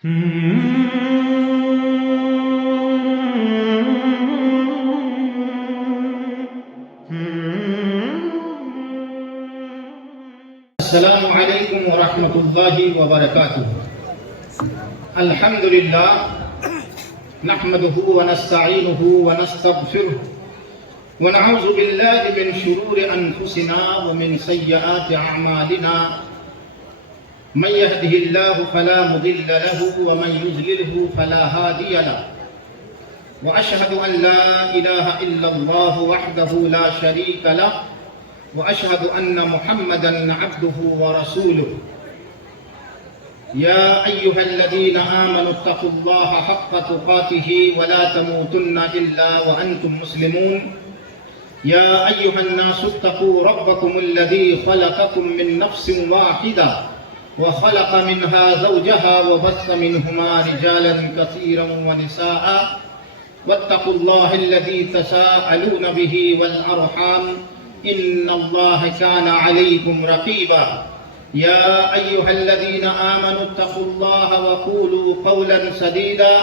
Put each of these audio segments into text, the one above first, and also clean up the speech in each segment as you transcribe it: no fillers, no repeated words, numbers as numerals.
السلام علیکم ورحمۃ اللہ وبرکاتہ۔ الحمد للہ نحمده ونستعینه ونستغفره ونعوذ باللہ من شرور انفسنا ومن سیئات اعمالنا، من يهده الله فلا مضل له ومن يضلله فلا هادي له، واشهد ان لا اله الا الله وحده لا شريك له، واشهد ان محمدا عبده ورسوله۔ يا ايها الذين امنوا اتقوا الله حق تقاته ولا تموتن الا وانتم مسلمون۔ يا ايها الناس اتقوا ربكم الذي خلقكم من نفس واحده وخلق منها زوجها وبث منهما رجالا كثيرا ونساء، واتقوا الله الذي تساءلون به والارحام ان الله كان عليكم رقيبا۔ يا ايها الذين امنوا اتقوا الله وقولوا قولا سديدا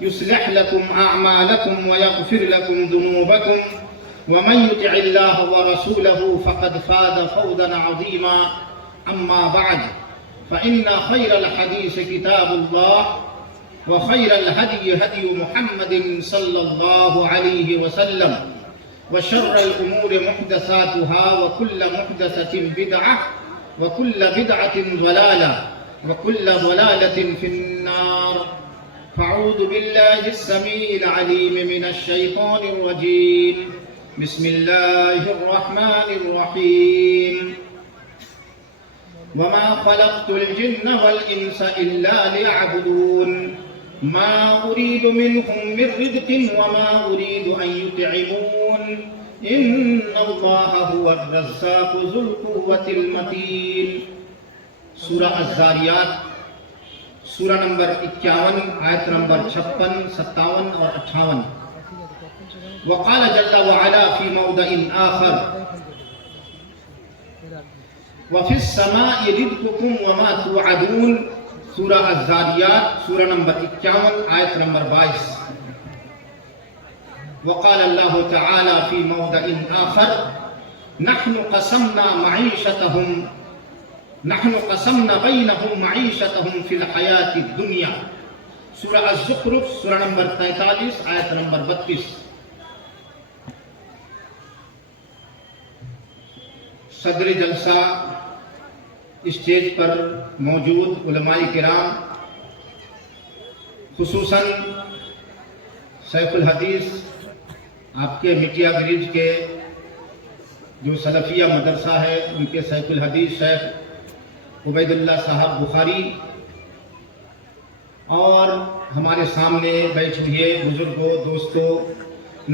يصلح لكم اعمالكم ويغفر لكم ذنوبكم، ومن يطع الله ورسوله فقد فاز فوزا عظيما۔ اما بعد، فان خير الحديث كتاب الله، وخير الهدي هدي محمد صلى الله عليه وسلم، وشر الأمور محدثاتها، وكل محدثة بدعة، وكل بدعة ضلالة، وكل ضلالة في النار۔ فاعوذ بالله السميع العليم من الشيطان الرجيم، بسم الله الرحمن الرحيم۔ وما خلقت الجن والإنس إلا ليعبدون، ما أريد منهم من رزق وما أريد أن يطعمون، إن الله هو الرزاق ذو القوة المتين۔ سورہ الذاریات، سورہ نمبر 51، آیت نمبر 56، 57 اور 58۔ وقال جل وعلا في موضع آخر، وفي السماء رزقكم وما توعدون۔ سورہ الذاریات، سورہ نمبر 51، آیت نمبر 22۔ وقال اللہ تعالی فی موضع آخر، نحن قسمنا بینہم معیشتہم فی الحیاۃ الدنیا۔ سورہ الزخرف، سورہ نمبر 43، آیت نمبر 32۔ صدر جلسہ، اسٹیج پر موجود علماء کرام، خصوصاً شیخ الحدیث آپ کے مٹیا برج کے جو سلفیہ مدرسہ ہے، ان کے شیخ الحدیث شیخ عبید اللہ صاحب بخاری، اور ہمارے سامنے بیٹھے ہوئے بزرگوں، دوستوں،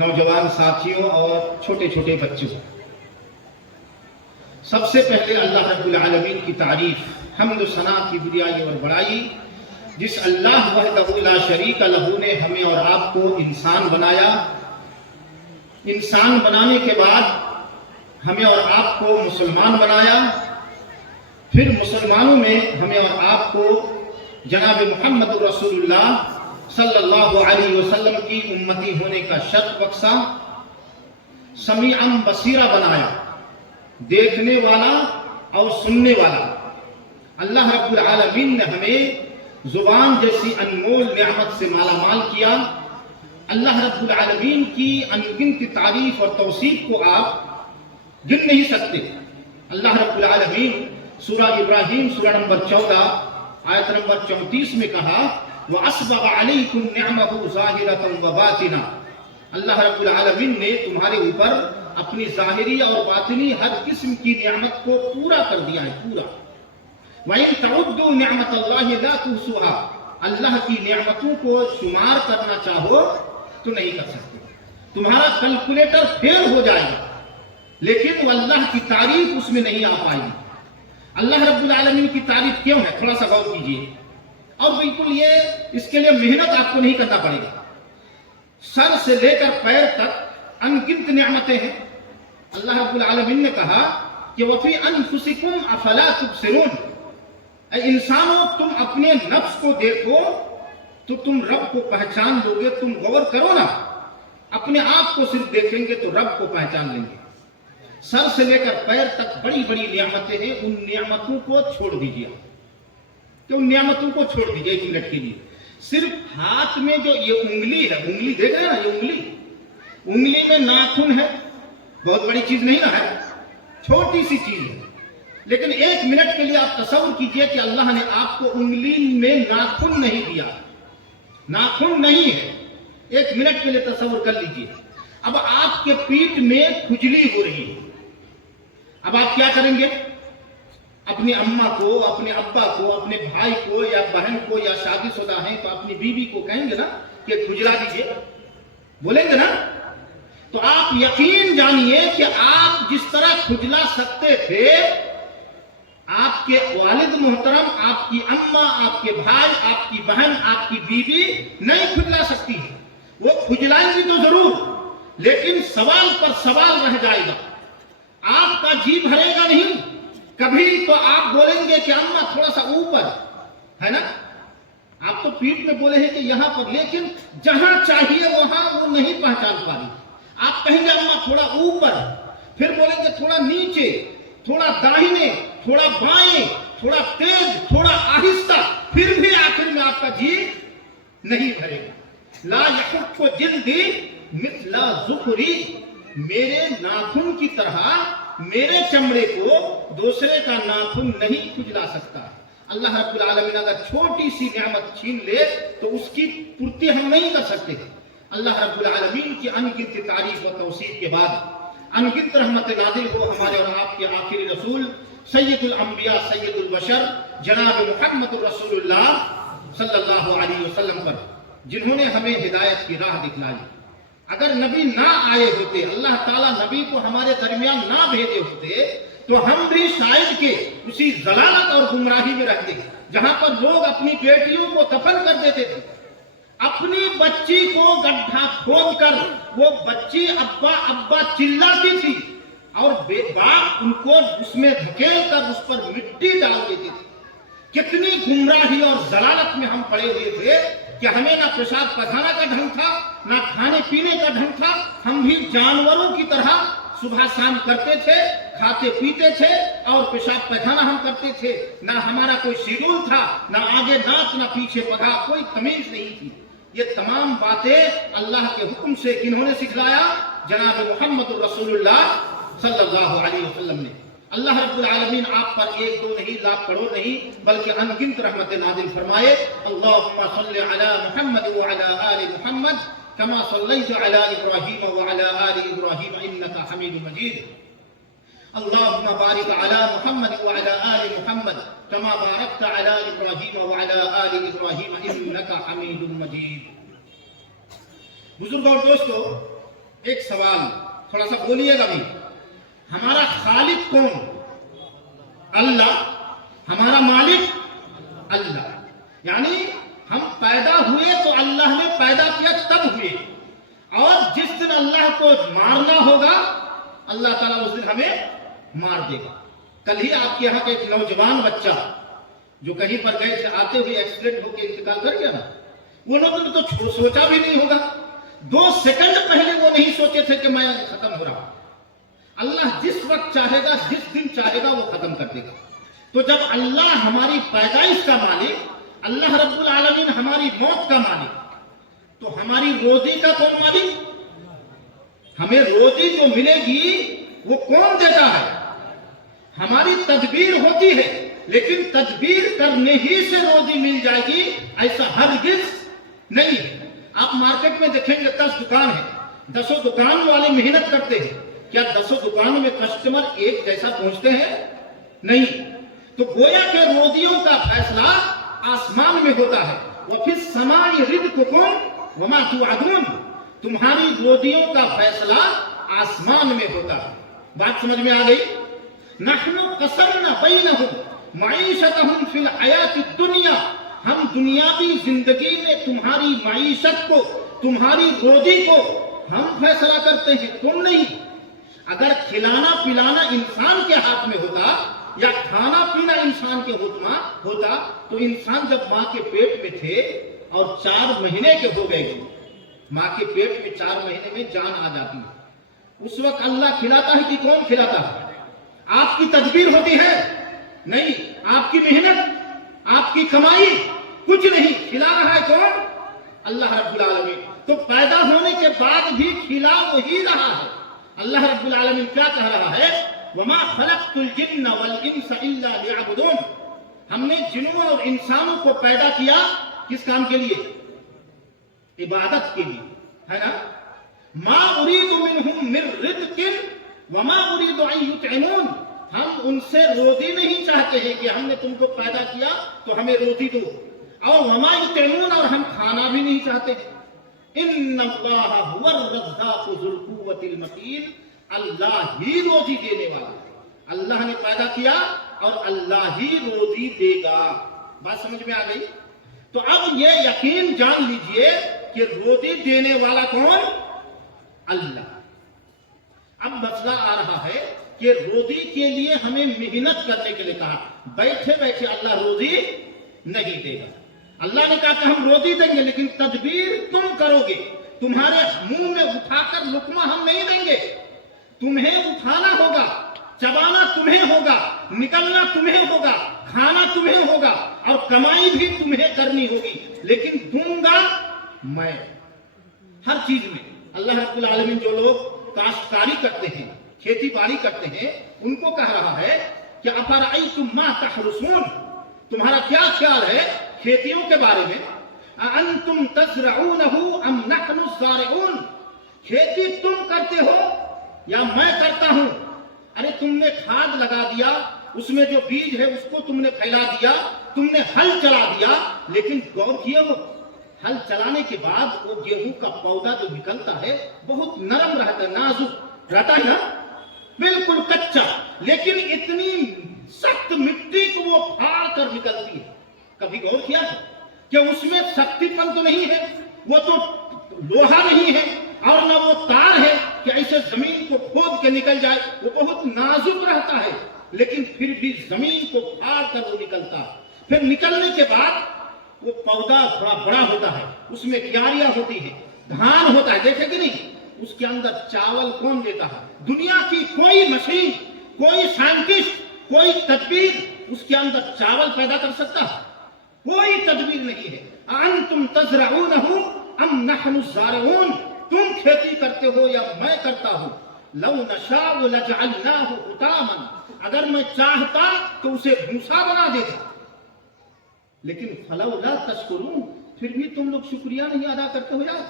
نوجوان ساتھیوں اور چھوٹے چھوٹے بچوں، سب سے پہلے اللہ رب العالمین کی تعریف، حمد و ثنا کی بڑائی اور بڑائی، جس اللہ وحدہ لا شریک لہ نے ہمیں اور آپ کو انسان بنایا۔ انسان بنانے کے بعد ہمیں اور آپ کو مسلمان بنایا، پھر مسلمانوں میں ہمیں اور آپ کو جناب محمد رسول اللہ صلی اللہ علیہ وسلم کی امتی ہونے کا شرف بخشا، سمیعا بصیرا بنایا، دیکھنے والا اور سننے والا۔ اللہ رب العالمین نے ہمیں زبان جیسی انمول نعمت سے مالا مال کیا۔ اللہ رب العالمین کی انگنت تعریف اور توصیف کو آپ گن نہیں سکتے۔ اللہ رب العالمین سورہ ابراہیم، سورہ نمبر 14، آیت نمبر 34 میں کہا، وَأَسْبَغَ عَلَيْكُمْ نِعْمَهُ ظَاهِرَةً وَبَاطِنًا۔ اللہ رب العالمین نے تمہارے اوپر اپنی ظاہری اور باطنی ہر قسم کی نعمت کو پورا کر دیا ہے، پورا۔ وَإِن تَعُدُّوا نِعْمَةَ اللَّهِ لَا تُحْصُوهَا، اللہ کی نعمتوں کو شمار کرنا چاہو تو نہیں کر سکتے، تمہارا کیلکولیٹر فیل ہو جائے گا، لیکن وہ اللہ کی تعریف اس میں نہیں آ پائے گی۔ اللہ رب العالمین کی تعریف کیوں ہے؟ تھوڑا سا غور کیجئے، اور بالکل یہ اس کے لیے محنت آپ کو نہیں کرنا پڑے گا۔ سر سے لے کر پیر تک انگنت نعمتیں ہیں۔ اللہ رب العالمین نے کہا کہ وَفِي أَنفُسِكُمْ أَفَلَا تُبْصِرُونَ، اے انسانوں تم اپنے نفس کو دیکھو تو تم رب کو پہچان لو گے. تم غور کرو نا, اپنے آپ کو صرف دیکھیں گے تو رب کو پہچان لیں گے. سر سے لے کر پیر تک بڑی بڑی نعمتیں ہیں, ان نعمتوں کو چھوڑ دیجیے, کہ ان نعمتوں کو چھوڑ دیجیے ایک منٹ کے لیے. صرف ہاتھ میں جو یہ انگلی ہے, انگلی دیکھ رہے ہیں نا, یہ انگلی میں ناخن ہے, بہت بڑی چیز نہیں نا ہے, چھوٹی سی چیز ہے. لیکن ایک منٹ کے لیے آپ تصور کیجئے کہ اللہ نے آپ کو انگلی میں ناخن نہیں دیا, ناخن نہیں ہے. ایک منٹ کے لیے تصور کر لیجئے. اب آپ کے پیٹ میں کھجلی ہو رہی ہے, اب آپ کیا کریں گے؟ اپنی اماں کو, اپنے ابا کو, اپنے بھائی کو یا بہن کو, یا شادی شدہ ہیں تو اپنی بیوی کو کہیں گے نا کہ کھجلا دیجئے, بولیں گے نا؟ تو آپ یقین جانیے کہ آپ جس طرح کھجلا سکتے تھے, آپ کے والد محترم, آپ کی اماں, آپ کے بھائی, آپ کی بہن, آپ کی بیوی نہیں کھجلا سکتی ہے. وہ کھجلائیں گی تو ضرور, لیکن سوال پر سوال رہ جائے گا, آپ کا جی بھرے گا نہیں. کبھی تو آپ بولیں گے کہ اماں تھوڑا سا اوپر ہے نا, آپ تو پیٹ میں بولے ہیں کہ یہاں پر, لیکن جہاں چاہیے وہاں وہ نہیں پہچان پا رہی. آپ کہیں گے اماں تھوڑا اوپر, پھر بولیں گے تھوڑا نیچے, تھوڑا داہنے, تھوڑا بائیں, تھوڑا تیز, تھوڑا آہستہ, پھر بھی آخر میں آپ کا جی نہیں بھرے گا. لا یحق جلدی مثل ظفری, میرے ناخن کی طرح میرے چمڑے کو دوسرے کا ناخن نہیں کھجلا سکتا. اللہ رب العالمین اگر چھوٹی سی نعمت چھین لے تو اس کی پورتی ہم نہیں کر سکتے. اللہ رب العالمین کی ان گنت تعریف و توصیف کے بعد ان گنت رحمت نازل ہو ہمارے اور آپ کے آخری رسول سید الانبیاء سید البشر جناب محمد رسول اللہ صلی اللہ علیہ وسلم پر, جنہوں نے ہمیں ہدایت کی راہ دکھلائی. اگر نبی نہ آئے ہوتے, اللہ تعالیٰ نبی کو ہمارے درمیان نہ بھیجے ہوتے, تو ہم بھی شاید کہ اسی ضلالت اور گمراہی میں رہتے جہاں پر لوگ اپنی بیٹیوں کو دفن کر دیتے تھے, اپنی بچی کو گڈھا کھود کر وہ بچی ابا ابا چلاتی تھی, اور باپ ان کو اس میں دھکیل کر اس پر مٹی ڈال دیتے تھے. کتنی گمراہی اور ضلالت میں ہم پڑے ہوئے تھے کہ ہمیں نہ پیشاب پخانا کا ڈھنگ تھا, نہ کھانے پینے کا ڈھنگ تھا. ہم بھی جانوروں کی طرح صبح شام کرتے تھے, کھاتے پیتے تھے, اور پیشاب پیخانہ ہم کرتے تھے. نہ ہمارا کوئی شیڈول تھا, نہ آگے ناچ نہ پیچھے پگا, کوئی تمیز نہیں تھی. یہ تمام باتیں اللہ کے حکم سے کنہوں نے سکھلایا؟ جناب محمد رسول اللہ صلی اللہ علیہ وسلم نے. اللہ رب العالمین آپ پر ایک دو نہیں, لاکھ کروڑ نہیں, بلکہ ان گنت رحمت نازل فرمائے. اللہم صلی علی محمد وعلی آل محمد کما صلیت علی ابراہیم وعلی آل ابراہیم انکا حمید مجید. اللہم بارک علی محمد وعلی آل محمد کما بارکت علی ابراہیم وعلی آل ابراہیم انکا حمید مجید. بزرگوں اور دوستو, ایک سوال تھوڑا سا بولیے گا بھی. ہمارا خالق کون؟ اللہ. ہمارا مالک اللہ. یعنی ہم پیدا ہوئے تو اللہ نے پیدا کیا تب ہوئے, اور جس دن اللہ کو مارنا ہوگا اللہ تعالیٰ اس دن ہمیں مار دے گا. کل ہی آپ کے یہاں کا ایک نوجوان بچہ جو کہیں پر گئے تھے, آتے ہوئے ایکسیڈنٹ ہو کے انتقال کر گیا نا, وہ لوگوں نے تو سوچا بھی نہیں ہوگا, 2 سیکنڈ پہلے وہ نہیں سوچے تھے کہ میں ختم ہو رہا ہوں. اللہ جس وقت چاہے گا, جس دن چاہے گا, وہ ختم کر دے گا. تو جب اللہ ہماری پیدائش کا مالک, اللہ رب العالمین ہماری موت کا مالک, تو ہماری روزی کا کون مالک؟ ہمیں روزی جو ملے گی وہ کون دیتا ہے؟ ہماری تدبیر ہوتی ہے, لیکن تدبیر کرنے ہی سے روزی مل جائے گی ایسا ہرگز نہیں. آپ مارکیٹ میں دیکھیں گے 10 دکان ہیں, 10 دکان والے محنت کرتے ہیں. کیا 10 دکانوں میں کسٹمر ایک جیسا پہنچتے ہیں؟ نہیں. تو گویا کہ روزیوں کا فیصلہ آسمان میں ہوتا ہے. وَفِي السَّمَاءِ رِزْقُكُمْ وَمَا تُوعَدُونَ, تمہاری روزیوں کا فیصلہ آسمان میں ہوتا ہے. بات سمجھ میں آ گئی؟ نَحْنُ قَسَمْنَا بَيْنَهُمْ مَعِيشَتَهُمْ فِي الْحَيَاةِ الدُّنْيَا, ہم دنیاوی زندگی میں تمہاری معیشت کو, تمہاری روزی کو ہم فیصلہ کرتے ہیں, تم نہیں. اگر کھلانا پلانا انسان کے ہاتھ میں ہوتا یا کھانا پینا انسان کے ہوتا تو انسان جب ماں کے پیٹ میں تھے اور 4 مہینے کے ہو گئے، ماں کے پیٹ میں 4 مہینے میں جان آ جاتی ہے، اس وقت اللہ کھلاتا ہے کہ کون کھلاتا ہے؟ آپ کی تدبیر ہوتی ہے؟ نہیں، آپ کی محنت، آپ کی کمائی، کچھ نہیں، کھلا رہا ہے کون؟ اللہ رب العالمین۔ تو پیدا ہونے کے بعد بھی کھلا وہی رہا ہے۔ اللہ رب العالمین کیا کہہ رہا ہے؟ وَمَا خَلَقْتُ الْجِنَّ وَالْإِنسَ إِلَّا لِيَعْبُدُونَ۔ ہم نے جنوں اور انسانوں کو پیدا کیا کس کام کے لیے؟ عبادت کے لیے، ہے نا؟ مَا أُرِيدُ مِنْهُمْ مِنْ رِزْقٍ وَمَا أُرِيدُ أَن يُطْعِمُونَ۔ ہم ان سے روزی نہیں چاہتے ہیں کہ ہم نے تم کو پیدا کیا تو ہمیں روزی دو، اور وَمَا يُطْعِمُونَ، اور ہم کھانا بھی نہیں چاہتے۔ ان اللہ هو الرزاق ذو القوة المتین، اللہ ہی روزی دینے والا ہے۔ اللہ نے پیدا کیا اور اللہ ہی روزی دے گا۔ بات سمجھ میں آ گئی؟ تو اب یہ یقین جان لیجئے کہ روزی دینے والا کون؟ اللہ۔ اب مسئلہ آ رہا ہے کہ روزی کے لیے ہمیں محنت کرنے کے لیے کہا، بیٹھے بیٹھے اللہ روزی نہیں دے گا۔ اللہ نے کہا کہ ہم روزی دیں گے، لیکن تدبیر تم کرو گے، تمہارے منہ میں اٹھا کر لقمہ ہم نہیں دیں گے، تمہیں اٹھانا ہوگا، چبانا تمہیں ہوگا، نکلنا تمہیں ہوگا، کھانا تمہیں ہوگا، اور کمائی بھی تمہیں کرنی ہوگی، لیکن دوں گا میں ہر چیز میں۔ اللہ رب العالمین جو لوگ کاشتکاری کرتے ہیں، کھیتی باڑی کرتے ہیں، ان کو کہہ رہا ہے کہ افرأیتم ما تحرثون، تمہارا کیا خیال ہے کھیتیوں کے بارے میں؟ اانتم تزرعونہ ام نحن الزارعون، کھیتی تم کرتے ہو یا میں کرتا ہوں؟ ارے تم نے کھاد لگا دیا، اس میں جو بیج ہے اس کو تم نے پھیلا دیا، تم نے ہل چلا دیا، لیکن غور کیے ہو ہل چلانے کے بعد وہ گیہوں کا پودا جو نکلتا ہے بہت نرم رہتا ہے، نازک رہتا ہے نا، بالکل کچا، لیکن اتنی سخت مٹی کو وہ پھاڑ کر نکلتی ہے۔ کبھی غور کیا کہ اس میں سختی پن تو نہیں ہے، وہ تو لوہا نہیں ہے، اور نہ وہ تار ہے کہ ایسے زمین کو کھود کے نکل جائے، وہ بہت نازک رہتا ہے، لیکن پھر بھی زمین کو پھاڑ کر وہ نکلتا ہے۔ پھر نکلنے کے بعد وہ پودا تھوڑا بڑا ہوتا ہے، اس میں کیاریاں ہوتی ہے، دھان ہوتا ہے، دیکھے کہ نہیں؟ اس کے اندر چاول کون دیتا ہے؟ دنیا کی کوئی مشین، کوئی سائنٹسٹ، کوئی تدبیر اس کے اندر چاول پیدا کر سکتا ہے؟ کوئی تدبیر نہیں ہے۔ انتم تزرعونہ ام نحن الزارعون، تم کھیتی کرتے ہو یا میں کرتا ہوں؟ لو نشاء لجعلناہ حطاما، اگر میں چاہتا تو اسے بھوسا بنا دیتا، لیکن فلولا تشکرون، پھر بھی تم لوگ شکریہ نہیں ادا کرتے ہو یار۔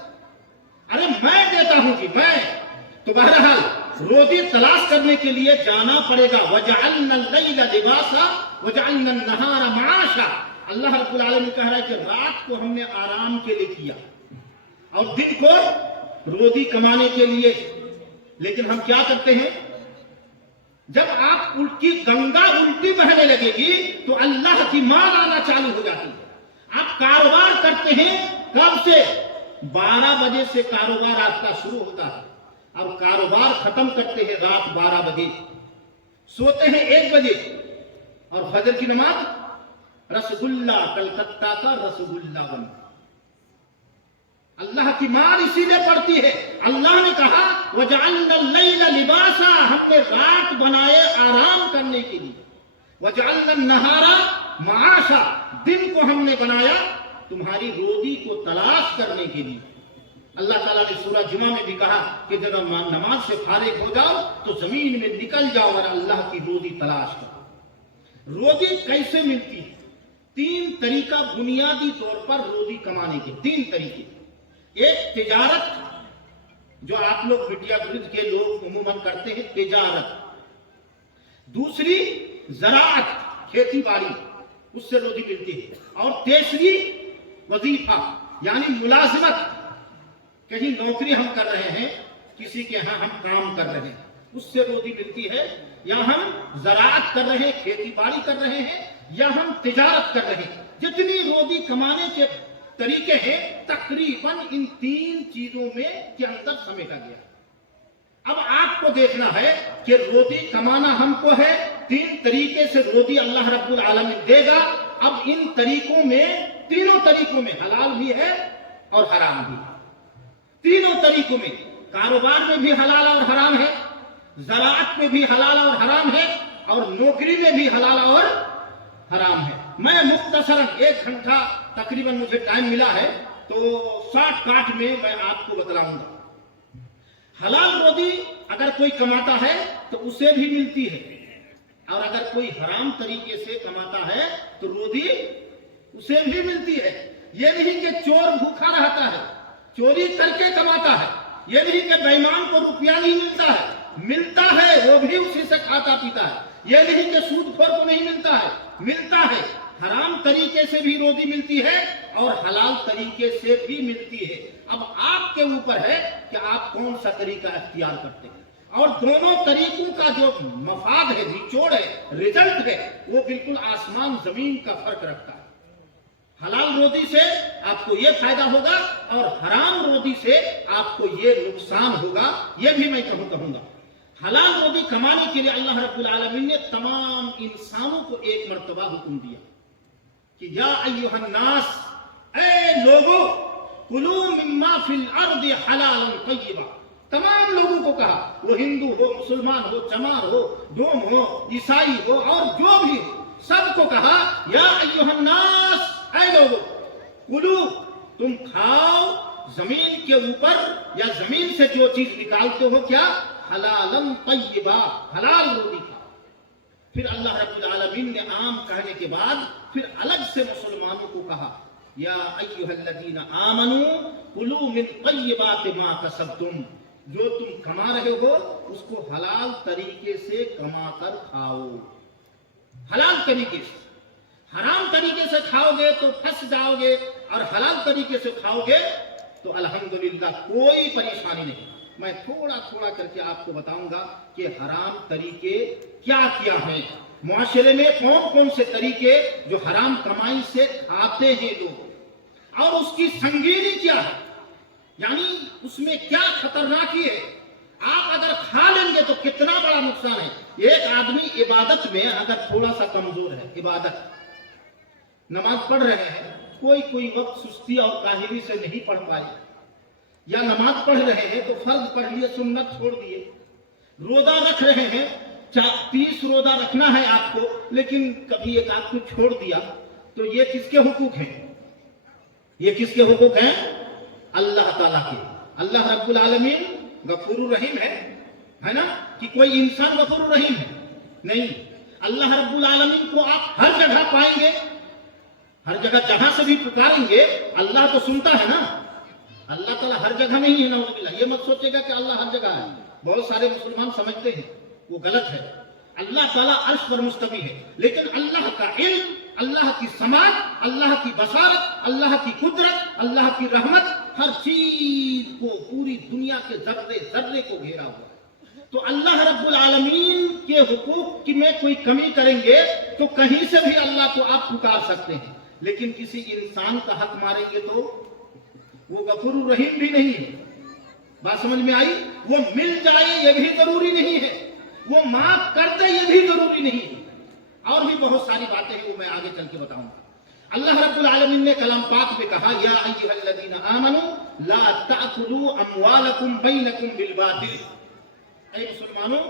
ارے میں دیتا ہوں جی، میں تو بہرحال روزی تلاش کرنے کے لیے جانا پڑے گا۔ وَجَعَلْنَا اللَّيْلَ لِبَاسًا وَجَعَلْنَا النَّهَارَ مَعَاشًا، اللہ رب العالمین کہہ رہا ہے کہ رات کو ہم نے آرام کے لیے کیا اور دن کو روزی کمانے کے لیے۔ لیکن ہم کیا کرتے ہیں؟ جب آپ کی گنگا الٹی بہنے لگے گی تو اللہ کی مار آنا چالو ہو جاتی ہے۔ آپ کاروبار کرتے ہیں کب سے؟ 12 بجے سے کاروبار آپ کا شروع ہوتا ہے اور کاروبار ختم کرتے ہیں رات 12 بجے، سوتے ہیں 1 بجے، اور فجر کی نماز رسگلہ کلکتہ کا رسگلہ بن۔ اللہ کی مار اسی لیے پڑتی ہے۔ اللہ نے کہا وَجَعَلْنَا اللَّيْلَ لِبَاسًا، ہم نے رات بنائے آرام کرنے کے لیے، وَجَعَلْنَا النَّهَارَ مَعَاشًا، دن کو ہم نے بنایا تمہاری روزی کو تلاش کرنے کے لیے۔ اللہ تعالیٰ نے سورہ جمعہ میں بھی کہا کہ جب نماز سے فارغ ہو جاؤ تو زمین میں نکل جاؤ اور اللہ کی روزی تلاش کرو۔ روزی کیسے ملتی ہے؟ 3 طریقہ بنیادی طور پر روزی کمانے کے، 3 طریقے۔ ایک تجارت، جو آپ لوگ میڈیا برج کے لوگ عموماً کرتے ہیں، تجارت۔ دوسری زراعت، کھیتی باڑی، اس سے روزی ملتی ہے۔ اور تیسری وظیفہ، یعنی ملازمت، کہیں نوکری ہم کر رہے ہیں، کسی کے ہاں ہم کام کر رہے ہیں، اس سے روزی ملتی ہے۔ یا ہم زراعت کر رہے ہیں، کھیتی باڑی کر رہے ہیں، یا ہم تجارت کر رہے ہیں، جتنی روزی کمانے کے طریقے ہیں تقریباً ان 3 چیزوں میں کے اندر سمیٹا گیا۔ اب آپ کو دیکھنا ہے کہ روزی کمانا ہم کو ہے، 3 طریقے سے روزی اللہ رب العالمین دے گا۔ اب ان طریقوں میں، تینوں طریقوں میں حلال بھی ہے اور حرام بھی ہے۔ تینوں طریقوں میں، کاروبار میں بھی حلال اور حرام ہے، زراعت میں بھی حلال اور حرام ہے، اور نوکری میں بھی حلال اور حرام ہے۔ میں مختصراً 1 گھنٹہ تقریباً مجھے ٹائم ملا ہے، تو شارٹ کاٹ میں میں آپ کو بتلاؤں گا۔ حلال روزی اگر کوئی کماتا ہے تو اسے بھی ملتی ہے، اور اگر کوئی حرام طریقے سے کماتا ہے تو روزی اسے بھی ملتی ہے۔ یہ نہیں کہ چور بھوکا رہتا ہے، چوری کر کے کماتا ہے، یہ نہیں کہ بے ایمان کو روپیہ نہیں ملتا ہے، ملتا ہے، وہ بھی اسی سے کھاتا پیتا ہے۔ یہ نہیں کہ سود خور کو نہیں ملتا ہے، ملتا ہے۔ حرام طریقے سے بھی روزی ملتی ہے اور حلال طریقے سے بھی ملتی ہے۔ اب آپ کے اوپر ہے کہ آپ کون سا طریقہ اختیار کرتے ہیں، اور دونوں طریقوں کا جو مفاد ہے، نچوڑ ہے، رزلٹ ہے، وہ بالکل آسمان زمین کا فرق رکھتا ہے۔ حلال روزی سے آپ کو یہ فائدہ ہوگا اور حرام روزی سے آپ کو یہ نقصان ہوگا۔ یہ بھی میں کہوں گا، حلال روزی کمانے کے لیے اللہ رب العالمین نے تمام انسانوں کو ایک مرتبہ حکم دیا کہ یا ایھا الناس، اے لوگو، کلوا مما فی الارض حلالا طیبا۔ تمام لوگوں کو کہا، وہ ہندو ہو، مسلمان ہو، چمار ہو، ڈوم ہو، عیسائی ہو، اور جو بھی ہو، سب کو کہا یا ایھا الناس، اے لوگو، کلو، تم کھاؤ زمین کے اوپر یا زمین سے جو چیز نکالتے ہو، کیا؟ حلالا طیبا، حلال روزی کھاؤ۔ پھر اللہ رب العالمین نے عام کہنے کے بعد پھر الگ سے مسلمانوں کو کہا یا ایھا الذین آمنوا کلوا من طیبات ما کسبتم، جو تم کما رہے ہو اس کو حلال طریقے سے کما کر کھاؤ۔ حلال طریقے سے، حرام طریقے سے کھاؤ گے تو پھنس جاؤ گے، اور حلال طریقے سے کھاؤ گے تو الحمدللہ کوئی پریشانی نہیں۔ میں تھوڑا تھوڑا کر کے آپ کو بتاؤں گا کہ حرام طریقے کیا کیا ہیں، معاشرے میں کون کون سے طریقے جو حرام کمائی سے کھاتے ہیں لوگ، اور اس کی سنگینی کیا ہے، یعنی اس میں کیا خطرناکی ہے۔ آپ اگر کھا لیں گے تو کتنا بڑا نقصان ہے۔ ایک آدمی عبادت میں اگر تھوڑا سا کمزور ہے، عبادت، نماز پڑھ رہے ہیں، کوئی وقت سستی اور کاہلی سے نہیں پڑھ پائے، یا نماز پڑھ رہے ہیں تو فرض پڑھ لیے، سنت چھوڑ دیے، روزہ رکھ رہے ہیں، 30 روزہ رکھنا ہے آپ کو، لیکن کبھی ایک آدھ کو چھوڑ دیا، تو یہ کس کے حقوق ہیں؟ یہ کس کے حقوق ہیں؟ اللہ تعالیٰ کے۔ اللہ رب العالمین غفور الرحیم ہے نا، کہ کوئی انسان غفور الرحیم ہے؟ نہیں۔ اللہ رب العالمین کو آپ ہر جگہ پائیں گے، ہر جگہ جہاں سے بھی پکاریں گے اللہ تو سنتا ہے نا۔ اللہ تعالیٰ ہر جگہ نہیں ہے، نعوذ باللہ۔ یہ مت سوچے گا کہ اللہ ہر جگہ ہے، بہت سارے مسلمان سمجھتے ہیں، وہ غلط ہے۔ اللہ تعالیٰ عرش پر مستوی ہے، لیکن اللہ کا علم، اللہ کی سماعت، اللہ کی بصارت، اللہ کی قدرت، اللہ کی رحمت ہر چیز کو، پوری دنیا کے ذرے ذرے کو گھیرا ہوا ہے۔ تو اللہ رب العالمین کے حقوق میں کوئی کمی کریں گے تو کہیں سے بھی اللہ کو آپ پکار سکتے ہیں، لیکن کسی انسان کا حق ماریں گے تو وہ غفور الرحیم بھی نہیں ہے۔ بات سمجھ میں آئی؟ وہ مل جائے یہ بھی ضروری نہیں ہے، وہ معاف کر دے یہ بھی ضروری نہیں ہے، اور بھی بہت ساری باتیں ہیں، وہ میں آگے چل کے بتاؤں گا۔ اللہ رب العالمین نے کلام پاک میں کہا یا ایھا الذین آمنوا لا تأکلوا اموالکم بینکم بالباطل، اے مسلمانوں،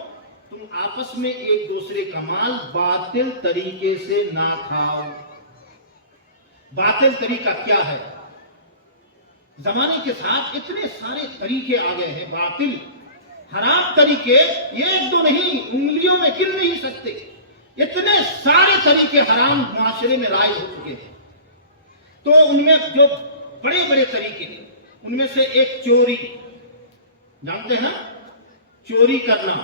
تم آپس میں ایک دوسرے کا مال باطل طریقے سے نہ کھاؤ۔ باطل طریقہ کیا ہے؟ زمانے کے ساتھ اتنے سارے طریقے آ گئے ہیں باطل، حرام طریقے، ایک دو نہیں، انگلیوں میں گن نہیں سکتے، اتنے سارے طریقے حرام معاشرے میں رائج ہو چکے ہیں۔ تو ان میں جو بڑے بڑے طریقے، ان میں سے ایک چوری، جانتے ہیں نا؟ چوری کرنا،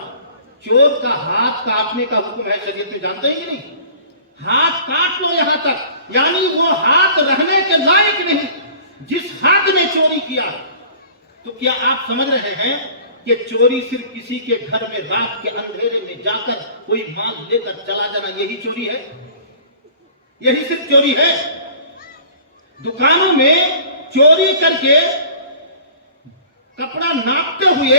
چور کا ہاتھ کاٹنے کا حکم ہے شریعت میں، جانتے ہیں کہ نہیں؟ ہاتھ کاٹ لو یہاں تک، یعنی وہ ہاتھ رہنے کے لائق نہیں جس ہاتھ نے چوری کیا۔ تو کیا آپ سمجھ رہے ہیں کہ چوری صرف کسی کے گھر میں رات کے اندھیرے میں جا کر کوئی مال لے کر چلا جانا یہی چوری ہے؟ یہی صرف چوری ہے؟ دکانوں میں چوری کر کے کپڑا ناپتے ہوئے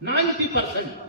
90%।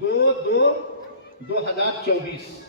2/2/2024,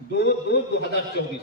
2/2/2024,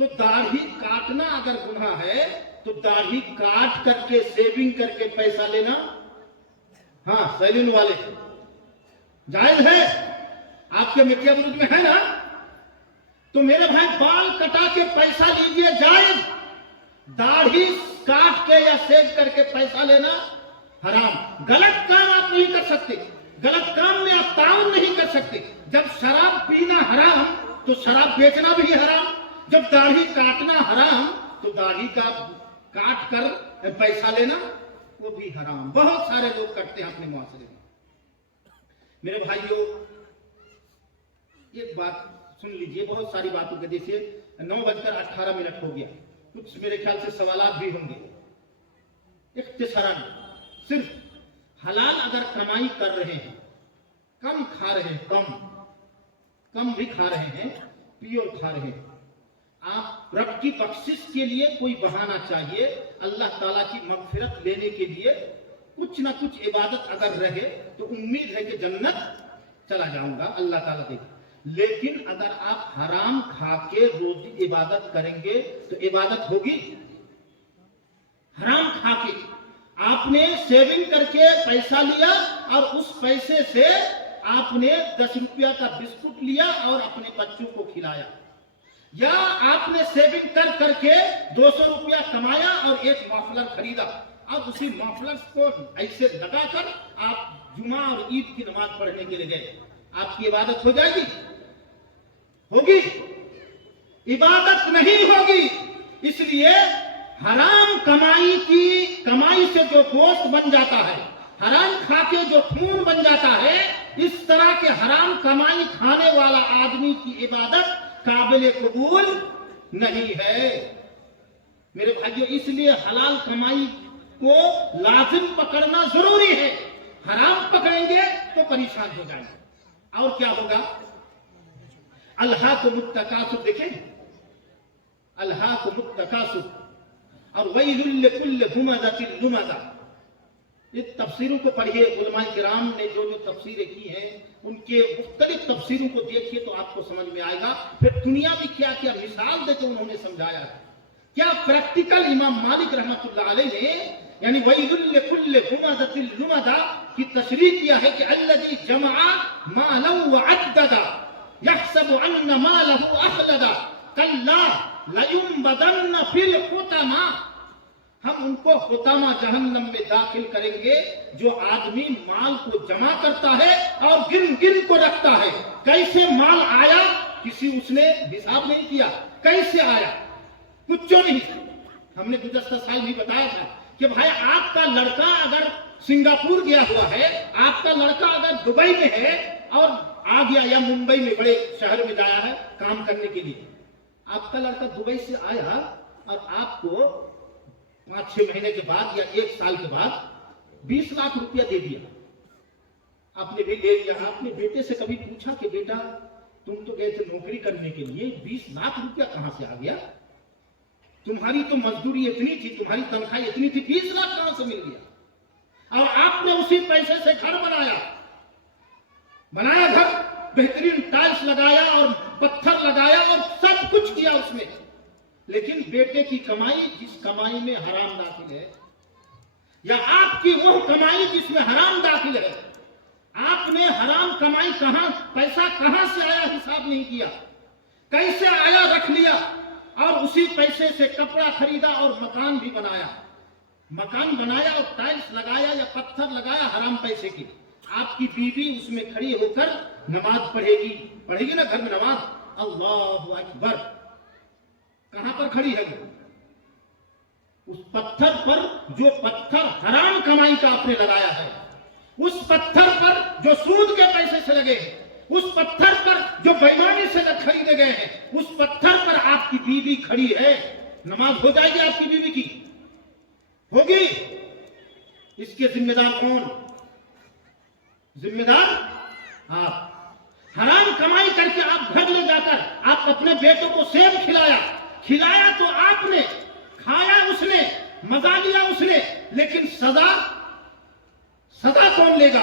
تو داڑھی کاٹنا اگر گناہ ہے تو داڑھی کاٹ کر کے سیونگ کر کے پیسہ لینا، ہاں سیلون والے جائز ہے، آپ کے میڈیا برج میں ہے نا؟ تو میرے بھائی بال کٹا کے پیسہ لیجئے جائز، داڑھی کاٹ کے یا سیو کر کے پیسہ لینا حرام۔ غلط کام آپ نہیں کر سکتے، غلط کام میں آپ تعاون نہیں کر سکتے۔ جب شراب پینا حرام تو شراب بیچنا بھی حرام، جب داڑھی کاٹنا حرام تو داڑھی کا کاٹ کر پیسہ لینا وہ بھی حرام۔ بہت سارے لوگ کرتے ہیں اپنے معاشرے میں۔ میرے بھائیوں ایک بات سن لیجئے، بہت ساری باتوں کے جیسے 9:18 ہو گیا، کچھ میرے خیال سے سوالات بھی ہوں گے۔ اختصاراً صرف حلال اگر کمائی کر رہے ہیں، کم کھا رہے ہیں، کم بھی کھا رہے ہیں، پیور کھا رہے ہیں، آپ رب کی بخشش کے لیے کوئی بہانہ چاہیے، اللہ تعالیٰ کی مغفرت لینے کے لیے کچھ نہ کچھ عبادت اگر رہے تو امید ہے کہ جنت چلا جاؤں گا، اللہ تعالیٰ دے گا۔ لیکن اگر آپ حرام کھا کے روزی عبادت کریں گے تو عبادت ہوگی؟ حرام کھا کے آپ نے سیونگ کر کے پیسہ لیا اور اس پیسے سے آپ نے 10 روپیہ کا بسکٹ لیا اور اپنے بچوں کو کھلایا، یا آپ نے سیونگ کر کے 200 روپیہ کمایا اور ایک مفلر خریدا اور اسی مفلر کو ایسے لگا کر آپ جمعہ اور عید کی نماز پڑھنے کے لیے گئے، آپ کی عبادت ہو جائے گی؟ ہوگی؟ عبادت نہیں ہوگی۔ اس لیے حرام کمائی سے جو گوشت بن جاتا ہے، حرام کھا کے جو خون بن جاتا ہے، اس طرح کے حرام کمائی کھانے والا آدمی کی عبادت قابل قبول نہیں ہے۔ میرے بھائیو اس لیے حلال کمائی کو لازم پکڑنا ضروری ہے، حرام پکڑیں گے تو پریشان ہو جائیں گے۔ اور کیا ہوگا؟ الہاکم التکاثر، دیکھیں الہاکم التکاثر اور ویل لکل ہمزۃ لمزہ، یہ تفسیروں کو پڑھیے، علماء کرام نے جو تفسیریں کی ہیں ان کے مختلف تفسیروں کو دیکھیے تو آپ کو سمجھ میں آئے گا۔ پھر دنیا میں کیا کیا مثال دے کے انہوں نے سمجھایا ہے، کیا پریکٹیکل امام مالک رحمۃ اللہ علیہ نے یعنی ویل لکل ہمزۃ لمزہ کی تشریح کیا ہے کہ الذی جمع مالا وعدد يحسب ان ماله اخلد كلا لينبذن في الحطمہ، ہم ان کو حطمہ جہنم میں داخل کریں گے جو آدمی مال کو جمع کرتا ہے اور گن کو رکھتا ہے۔ کیسے مال آیا اس نے حساب نہیں کیا، کیسے آیا کچھ نہیں۔ ہم نے گزشتہ سال بھی بتایا تھا کہ بھائی آپ کا لڑکا اگر سنگاپور گیا ہوا ہے، آپ کا لڑکا اگر دبئی میں ہے اور آ گیا یا ممبئی میں بڑے شہر میں جایا ہے کام کرنے کے لیے، آپ کا لڑکا دبئی سے آیا اور آپ کو 5-6 مہینے کے بعد یا 1 سال کے بعد 20 لاکھ روپیہ دے دیا، آپ نے بھی لے لیا۔ آپ نے بیٹے سے کبھی پوچھا کہ بیٹا تم تو گئے تھے نوکری کرنے کے لیے، 20 لاکھ روپیہ کہاں سے آ گیا؟ تمہاری تو مزدوری اتنی تھی، تمہاری تنخواہ اتنی تھی، 20 لاکھ کہاں سے مل گیا؟ اور آپ نے اسی پیسے سے گھر بنایا گھر، بہترین ٹائلز لگایا اور پتھر لگایا اور سب کچھ کیا اس میں، لیکن بیٹے کی کمائی جس کمائی میں حرام داخل ہے، یا آپ کی وہ کمائی جس میں حرام داخل ہے، آپ نے حرام کمائی پیسہ کہاں سے آیا حساب نہیں کیا، کیسے آیا رکھ لیا، اور اسی پیسے سے کپڑا خریدا اور مکان بھی بنایا، اور ٹائلز لگایا یا پتھر لگایا حرام پیسے کی۔ آپ کی بیوی اس میں کھڑی ہو کر نماز پڑھے گی نا گھر میں نماز، اللہ اکبر، کہاں پر کھڑی ہے وہ؟ اس پتھر پر، جو پتھر حرام کمائی کا آپ نے لگایا ہے، اس پتھر پر جو سود کے پیسے سے لگے ہیں، اس پتھر پر جو بےایمانی سے خریدے گئے ہیں، اس پتھر پر آپ کی بیوی کھڑی ہے، نماز ہو جائے گی آپ کی بیوی کی؟ ہوگی؟ اس کے ذمہ دار کون؟ ذمہ دار آپ۔ حرام کمائی کر کے آپ گھر لے جا کر آپ اپنے بیٹوں کو سیب کھلایا تو آپ نے، کھایا اس نے، مزہ لیا اس نے، لیکن سزا کون لے گا؟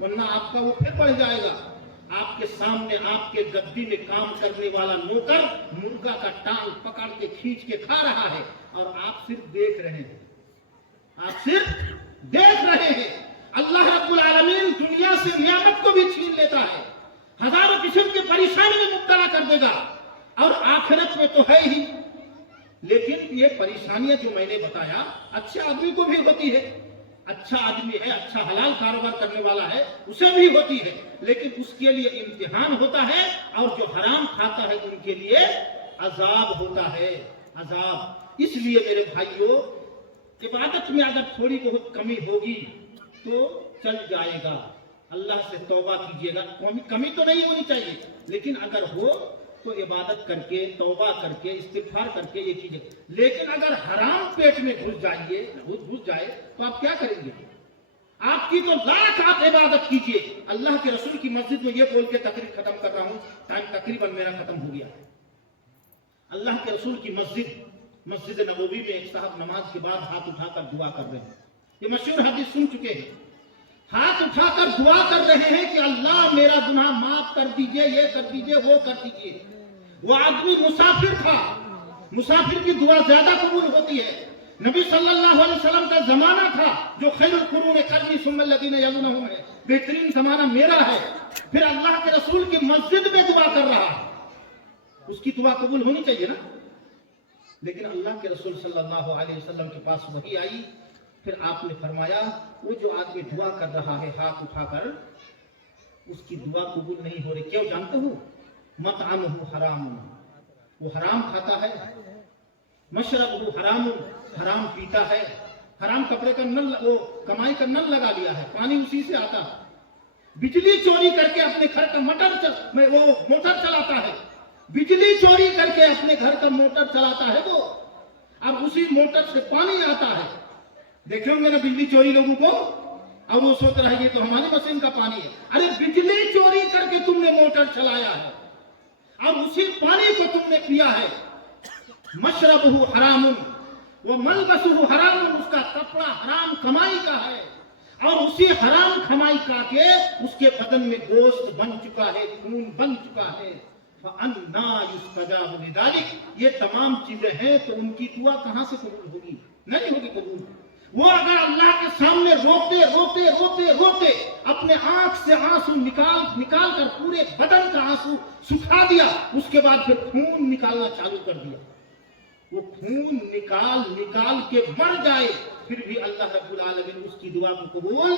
ورنہ آپ کا وہ پھر بڑھ جائے گا۔ آپ کے سامنے آپ کے گدی میں کام کرنے والا نوکر مرغا کا ٹانگ پکڑ کے کھینچ کے کھا رہا ہے اور آپ صرف دیکھ رہے ہیں، آپ صرف دیکھ رہے ہیں۔ اللہ رب العالمین دنیا سے نعمت کو بھی چھین لیتا ہے، ہزاروں قسم کی پریشانی میں مبتلا کر دے گا، اور آخرت میں تو ہے ہی۔ لیکن یہ پریشانیاں جو میں نے بتایا اچھے آدمی کو بھی ہوتی ہے، اچھا آدمی ہے، اچھا حلال کاروبار کرنے والا ہے، اسے بھی ہوتی ہے، لیکن اس کے لیے امتحان ہوتا ہے، اور جو حرام کھاتا ہے ان کے لیے عذاب ہوتا ہے، عذاب۔ اس لیے میرے بھائیوں، عبادت میں اگر تھوڑی بہت کمی ہوگی تو چل جائے گا، اللہ سے توبہ کیجیے گا، کمی تو نہیں ہونی چاہیے، لیکن اگر ہو تو عبادت کر کے، توبہ کر کے، استغفار کر کے یہ کیجیے۔ لیکن اگر حرام پیٹ میں گھس جائے تو آپ کیا کریں گے؟ آپ کی تو لاکھ آپ عبادت کیجیے۔ اللہ کے رسول کی مسجد میں یہ بول کے تقریر ختم کر رہا ہوں، ٹائم تقریباً میرا ختم ہو گیا۔ اللہ کے رسول کی مسجد نبوی میں ایک صاحب نماز کے بعد ہاتھ اٹھا کر دعا کر رہے ہیں، یہ مشہور حدیث سن چکے ہیں، ہاتھ اٹھا کر دعا کر رہے ہیں کہ اللہ میرا گناہ معاف کر دیجئے، یہ کر دیجئے، وہ کر دیجئے۔ وہ آدمی مسافر تھا، مسافر کی دعا زیادہ قبول ہوتی ہے۔ نبی صلی اللہ علیہ وسلم کا زمانہ تھا جو خیر القرون قرنی ثم الذین یلونہم ہے، بہترین زمانہ میرا ہے، پھر اللہ کے رسول کی مسجد میں دعا کر رہا ہے، اس کی دعا قبول ہونی چاہیے نا۔ لیکن اللہ کے رسول صلی اللہ علیہ وسلم کے پاس وحی آئی، پھر آپ نے فرمایا وہ جو آدمی دعا کر رہا ہے ہاتھ اٹھا کر، اس کی دعا قبول نہیں ہو رہی، کیوں جانتے ہو؟ مطعمہ حرام، وہ حرام کھاتا ہے، مشربہ حرام، حرام پیتا ہے، حرام کپڑے کا نل، وہ کمائی کا نل لگا لیا ہے، پانی اسی سے آتا ہے، بجلی چوری کر کے اپنے گھر کا موٹر چلاتا ہے، بجلی چوری کر کے اپنے گھر کا موٹر چلاتا ہے وہ، اب اسی موٹر سے پانی آتا ہے۔ دیکھیں گے نا بجلی چوری لوگوں کو، اب وہ سوچ رہا ہے یہ تو ہماری مشین کا پانی ہے، ارے بجلی چوری کر کے تم نے موٹر چلایا ہے، اب اسی پانی کو تم نے پیا ہے۔ مشربہ حرام وملبسہ حرام، اس کا کپڑا حرام کمائی کا ہے، اور اسی حرام کمائی کا کے اس کے بدن میں گوشت بن چکا ہے، خون بن چکا ہے۔ فَأَنَّا يُسْتَجَابُ لِذَلِكَ، یہ تمام چیزیں ہیں تو ان کی دعا کہاں سے قبول ہوگی؟ نہیں ہوگی قبول۔ وہ اگر اللہ کے سامنے روتے روتے روتے روتے اپنے آنکھ سے آنسو نکال کر پورے بدن کا آنسو سکھا دیا، اس کے بعد پھر خون نکالنا چالو کر دیا، وہ خون نکال کے مر جائے، پھر بھی اللہ رب العالمین اس کی دعا کو قبول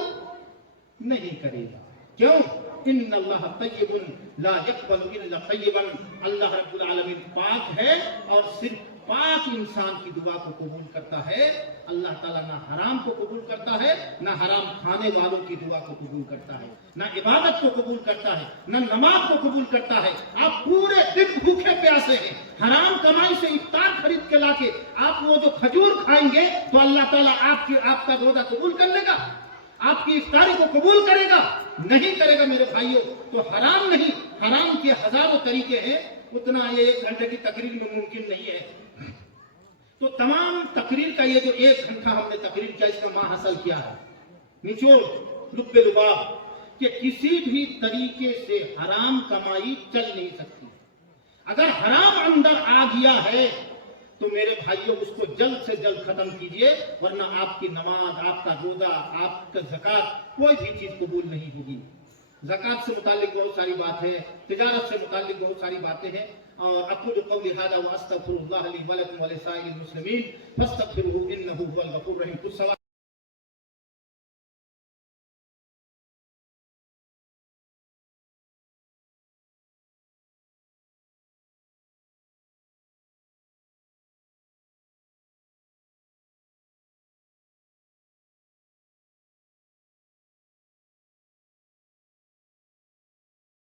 نہیں کرے گا۔ کیوں؟ ان اللہ طیب لا یقبل الا طیبا، اللہ رب العالمین پاک ہے اور صرف پاک انسان کی دعا کو قبول کرتا ہے۔ اللہ تعالیٰ نہ حرام کو قبول کرتا ہے، نہ حرام کھانے والوں کی دعا کو قبول کرتا ہے، نہ عبادت کو قبول کرتا ہے، نہ نماز کو قبول کرتا ہے۔ آپ پورے دن بھوکے پیاسے ہیں، حرام کمائی سے افطار خرید کے لا کے آپ وہ جو کھجور کھائیں گے تو اللہ تعالیٰ آپ کا روزہ قبول کر لے گا، آپ کی افطاری کو قبول کرے گا؟ نہیں کرے گا میرے بھائیوں۔ تو حرام نہیں، حرام کے ہزاروں طریقے ہیں، اتنا یہ 1 گھنٹے کی تقریر میں ممکن نہیں ہے۔ تو تمام تقریر کا یہ جو 1 گھنٹہ ہم نے تقریر کیا، اس کا ماں حاصل کیا ہے، نچوڑ لب لباب، کہ کسی بھی طریقے سے حرام کمائی چل نہیں سکتی۔ اگر حرام اندر آ گیا ہے تو میرے بھائیوں اس کو جلد سے جلد ختم کیجئے، ورنہ آپ کی نماز، آپ کا روزہ، آپ کا زکوٰۃ، کوئی بھی چیز قبول نہیں ہوگی۔ زکوٰۃ سے متعلق بہت ساری بات ہے، تجارت سے متعلق بہت ساری باتیں ہیں، اور اقول قولی ھذا واستغفر اللہ لی ولکم ولسائر المسلمین فاستغفروہ انہ ھو الغفور الرحیم۔ کچھ سوال